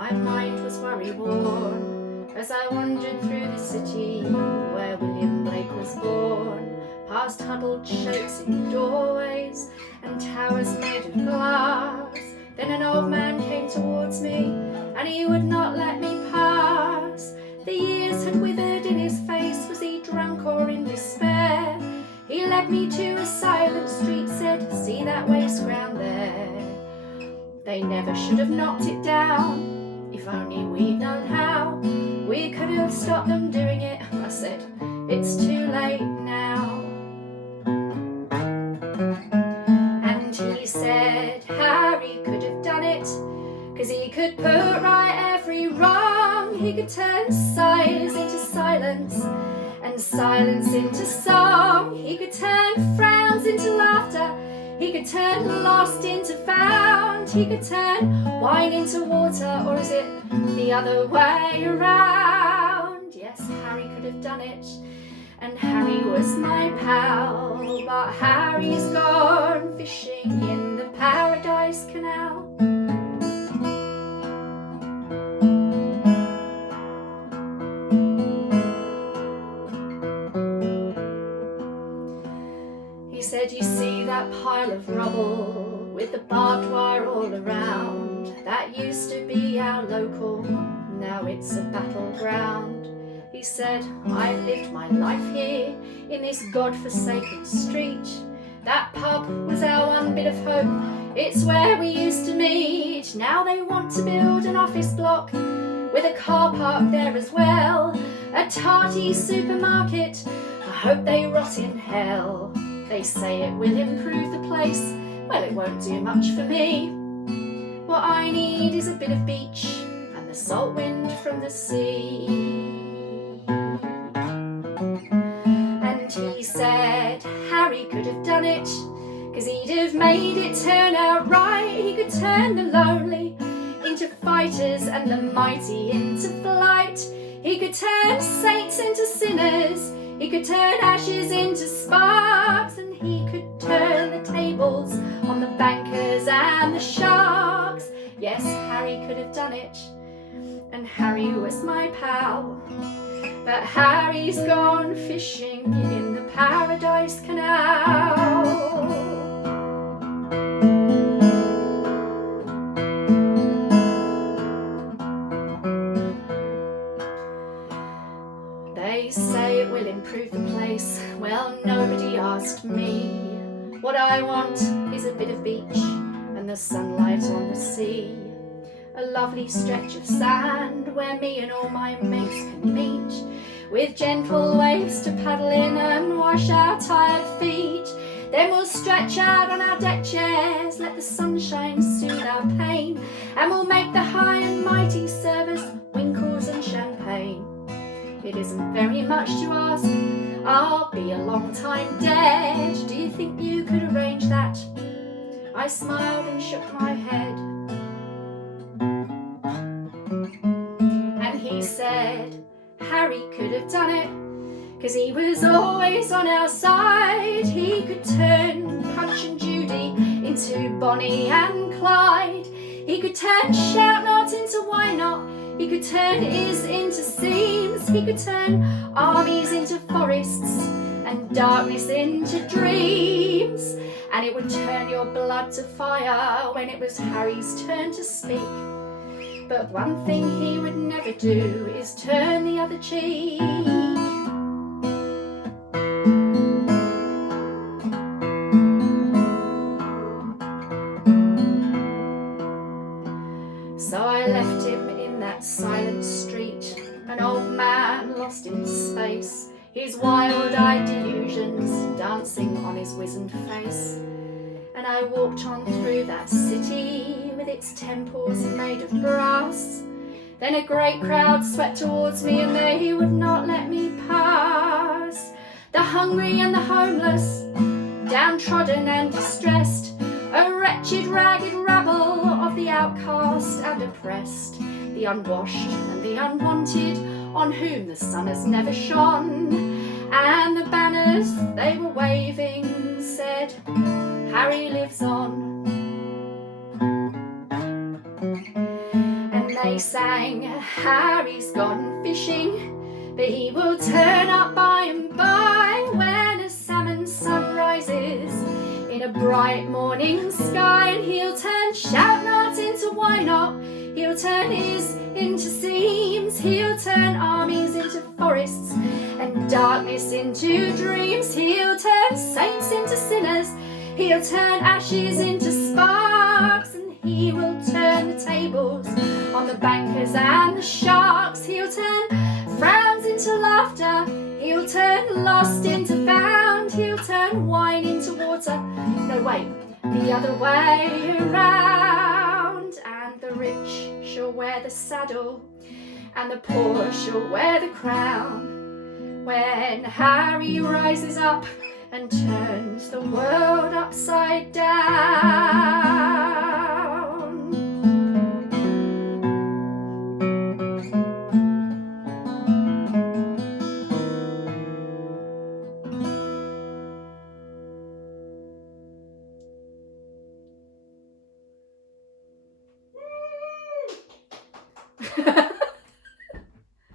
my mind was worry-worn as I wandered through the city where William Blake was born, past huddled shapes in doorways and towers made of glass. Then an old man came towards me, and he would not let me pass. The years had withered in his face. Was he drunk or in despair? He led me to a silent street, said, "See that waste ground there? They never should have knocked it down. If only we'd known how, we could have stopped them doing it." I said, "It's too late now." And he said, "Harry could have done it, 'cause he could put right every wrong. He could turn sighs into silence and silence into song. He could turn frowns into laughter. He could turn lost into found. He could turn wine into water, or is it the other way around?" Yes, Harry could have done it, and Harry was my pal. But Harry's gone fishing in the Paradise Canal. He said, "You see that pile of rubble with the barbed wire all around? That used to be our local, now it's a battleground." He said, "I've lived my life here in this God-forsaken street. That pub was our one bit of hope, it's where we used to meet. Now they want to build an office block with a car park there as well, a tarty supermarket. I hope they rot in hell. They say it will improve the place. Well, it won't do much for me. What I need is a bit of beach and the salt wind from the sea." And he said, "Harry could have done it, 'cause he'd have made it turn out right. He could turn the lonely into fighters and the mighty into flight. He could turn saints into sinners. He could turn ashes into sparks, and he could turn the tables on the bankers and the sharks." Yes, Harry could have done it, and Harry was my pal. But Harry's gone fishing in the Paradise Canal. They say it will improve the place. Well, nobody asked me. What I want is a bit of beach and the sunlight on the sea. A lovely stretch of sand where me and all my mates can meet, with gentle waves to paddle in and wash our tired feet. Then we'll stretch out on our deck chairs, let the sunshine soothe our pain, and we'll make the high and mighty service winkles and champagne. It isn't very much to ask. I'll be a long time dead. Do you think you could arrange that? I smiled and shook my head. And he said, "Harry could have done it, 'cause he was always on our side. He could turn Punch and Judy into Bonnie and Clyde. He could turn Shout Not into Why Not. He could turn Is into Seams. He could turn armies into forests and darkness into dreams. And it would turn your blood to fire when it was Harry's turn to speak. But one thing he would never do is turn the other cheek." So I left him in that silent street, an old man lost in space, his wild-eyed delusions dancing on his wizened face. And I walked on through that city with its temples made of brass. Then a great crowd swept towards me, and they would not let me pass. The hungry and the homeless, downtrodden and distressed, a wretched, ragged rabble of the outcast and oppressed, the unwashed and the unwanted, on whom the sun has never shone. And the banners they were waving said, "Harry lives on." And They sang, Harry's gone fishing, but he will turn up by and by when a salmon sun rises in a bright morning sky. And he'll turn shout not into why not, he'll turn his into seams, he'll turn armies into forests and darkness into dreams. He'll turn saints into sinners, he'll turn ashes into sparks, and he will turn the tables on the bankers and the sharks. He'll turn frowns into laughter, he'll turn lost into found, he'll turn wine into water. No, wait, the other way around. And the rich shall wear the saddle, and the poor shall wear the crown, when Harry rises up and turns the world upside down.